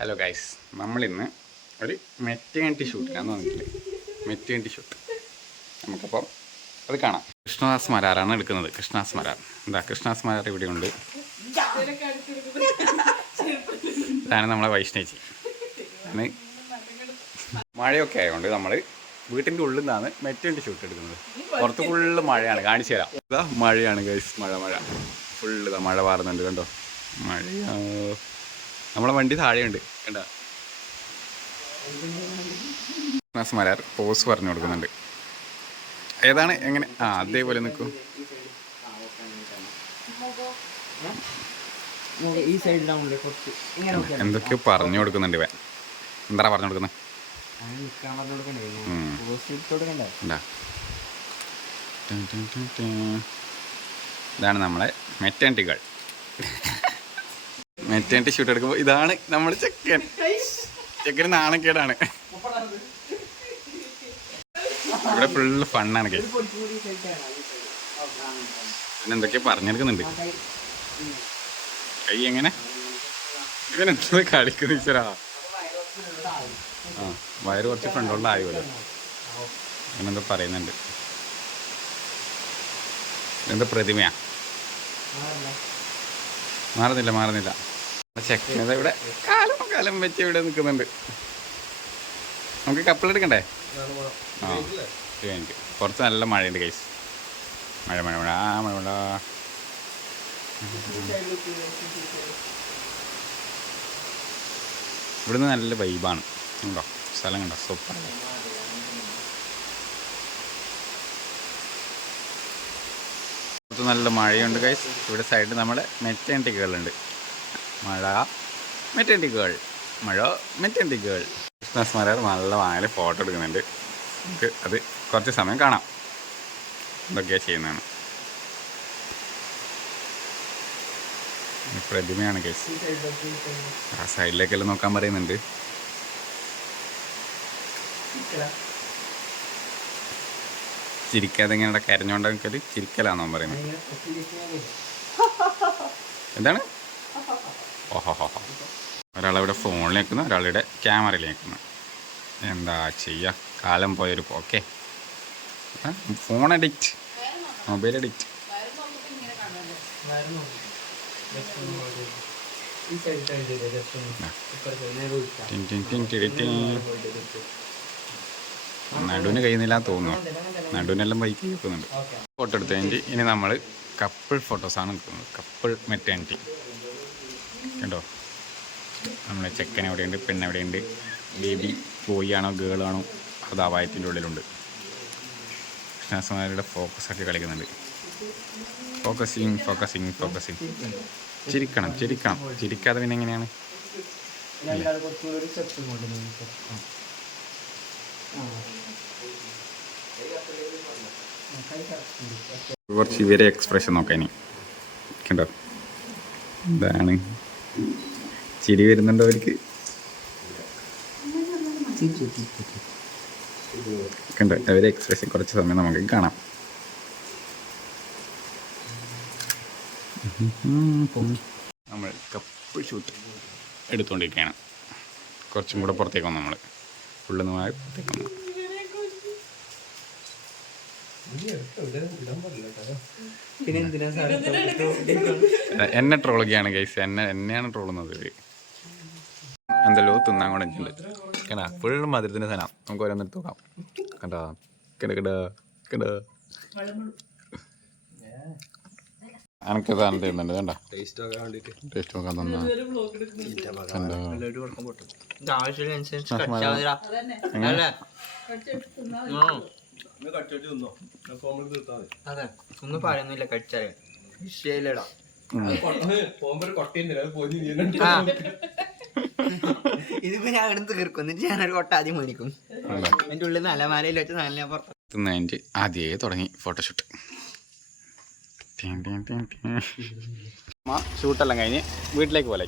Hello guys, നമ്മളിന്ന് ഒരു maternity ഷൂട്ടിനാന്ന് വന്നിട്ടില്ലേ. മെറ്റേണിറ്റി ഷൂട്ട് നമുക്കപ്പം അത് കാണാം. കൃഷ്ണദാസ് മരാറാണ് എടുക്കുന്നത്. കൃഷ്ണദാസ് മരാർ, എന്താ കൃഷ്ണദാസ് മരാർ ഇവിടെയുണ്ട്. ഇതാണ് നമ്മളെ വൈഷ്ണേച്ചി. ആണ് മഴയൊക്കെ ആയതുകൊണ്ട് നമ്മൾ വീട്ടിൻ്റെ ഉള്ളിൽ നിന്നാണ് മെറ്റേണിറ്റി ഷൂട്ട് എടുക്കുന്നത്. പുറത്ത് ഫുള്ള് മഴയാണ്, കാണിച്ചു തരാം. ഇതാ മഴയാണ് ഗൈസ്, മഴ ഫുള്ള് ഇതാ മഴ പാറുന്നുണ്ട്, കണ്ടോ മഴ. നമ്മളെ വണ്ടി താഴെയുണ്ട്, കണ്ടോ. മരാർ പോസ് പറഞ്ഞു കൊടുക്കുന്നുണ്ട്. ഏതാണ് എങ്ങനെ അതേപോലെ നിൽക്കും. എന്തൊക്കെയോ പറഞ്ഞു കൊടുക്കുന്നുണ്ട് ഇവൻ. എന്താ പറഞ്ഞു കൊടുക്കുന്നത്? ഇതാണ് നമ്മളെ മെറ്റേണിറ്റി ഗേൾ. മെറ്റേണിറ്റി ഷൂട്ട് എടുക്കുമ്പോൾ ഇതാണ് നമ്മൾ ചെക്കന് നാണക്കേടാണ്. ഇവിടെ ഫുള്ള് ഫണ്ണാണ്. പിന്നെ എന്തൊക്കെയോ പറഞ്ഞെടുക്കുന്നുണ്ട്. കൈ എങ്ങനെ ഇവനെന്താ കളിക്കുന്ന ഈശ്വരാ. വയറ് കുറച്ച് ഫ്രണ്ടോണ്ടായുമല്ലോ. അങ്ങനെന്തോ പറയുന്നുണ്ട്. എന്താ പ്രതിമയാ? മാറുന്നില്ല. ചെക്കനത് ഇവിടെ കാലം വെച്ച് ഇവിടെ നിൽക്കുന്നുണ്ട്. നമുക്ക് കപ്പിൾ എടുക്കണ്ടേ? എനിക്ക് പുറത്ത് നല്ല മഴയുണ്ട് ഗൈസ്. മഴ. ഇവിടുന്ന് നല്ല വൈബാണ്. ഉണ്ടോ സ്ഥലം കണ്ടോ, സൂപ്പർ. പുറത്ത് നല്ല മഴയുണ്ട് ഗൈസ്. ഇവിടെ സൈഡിൽ നമ്മുടെ മെറ്റേണിറ്റി ഗേളുണ്ട്. Maternity girl. കൃഷ്ണദാസ് മരാർ നല്ല വാങ്ങൽ ഫോട്ടോ എടുക്കുന്നുണ്ട്. നമുക്ക് അത് കുറച്ച് സമയം കാണാം എന്തൊക്കെയാണ് ചെയ്യുന്നതാണ്. പ്രതിമയാണ് കേസ്. ആ സൈഡിലേക്കെല്ലാം നോക്കാൻ പറയുന്നുണ്ട്. ചിരിക്കാതെ ഇങ്ങനെ കരഞ്ഞോണ്ടെങ്കിൽ ചിരിക്കലാന്നോ പറയുന്നത്? എന്താണ്? ഓഹോ. ഒരാളവിടെ ഫോണിൽ നിൽക്കുന്നു, ഒരാളുടെ ക്യാമറയിൽ നിൽക്കുന്നു. എന്താ ചെയ്യുക, കാലം പോയൊരു പോക്കെ. Phone addict, mobile addict. നടുവിന് കഴിയുന്നില്ല തോന്നുന്നു. നടുവിനെല്ലാം ബൈക്ക് നിൽക്കുന്നുണ്ട്. ഫോട്ടോ എടുത്ത് കഴിഞ്ഞിട്ട് ഇനി നമ്മൾ കപ്പിൾ ഫോട്ടോസാണ് നിൽക്കുന്നത്. കപ്പിൾ മെറ്റേണിറ്റി കണ്ടോ. നമ്മളെ ചെക്കൻ എവിടെയുണ്ട്, പെണ്ണെവിടെയുണ്ട്, ബേബി ബോയ് ആണോ ഗേൾ ആണോ അത് ആ വായത്തിൻ്റെ ഉള്ളിലുണ്ട്. കൃഷ്ണദാസ് ഫോക്കസൊക്കെ കളിക്കുന്നുണ്ട്. ഫോക്കസിങ്. ചിരിക്കണം. ചിരിക്കാതെ പിന്നെ എങ്ങനെയാണ്? കുറച്ച് ഇവരെ എക്സ്പ്രഷൻ നോക്കാം ഇനി. കണ്ടോ, ഇതാണ് ചിരി വരുന്നുണ്ടോ അവർക്ക്? കണ്ടോ അവരെ എക്സ്പ്രഷൻ കുറച്ച് സമയം നമുക്ക് കാണാം. നമ്മൾ കപ്പിൾ ഷൂട്ട് എടുത്തുകൊണ്ടിരിക്കുകയാണ്. കുറച്ചും കൂടെ പുറത്തേക്ക് വന്നു. നമ്മൾ ഫുള്ള് പുറത്തേക്ക് വന്നു. എന്നെ ട്രോളുകയാണ് ഗൈസ്. എന്നെയാണ് ട്രോളുന്നത്. എന്തല്ലോ തിന്നാൻ കൊണ്ടുണ്ട്. കണ്ടാ ഫുള്ള് മധുരത്തിൻ്റെ സാധനം. നമുക്ക് ഓരോന്നിട്ട് നോക്കാം. കണ്ടാ കിട അനക്ക് സാധനം തരുന്നുണ്ട്. കണ്ട ടേസ്റ്റ് നോക്കാൻ തന്നാ. ഒന്നും പറയുന്നില്ല, കഴിച്ചാലേ വിഷയല്ലടാ. ഇതിപ്പോ ഞാൻ അവിടെ തീർക്കും, എന്നിട്ട് ഞാനൊരു കൊട്ട ആദ്യം മേടിക്കും. എന്റെ ഉള്ളിൽ നല്ല മലയിൽ വെച്ച് നല്ല പുറത്ത് ആദ്യമേ തുടങ്ങി ഫോട്ടോഷൂട്ട്. ഷൂട്ടെല്ലാം കഴിഞ്ഞ് വീട്ടിലേക്ക് പോലെ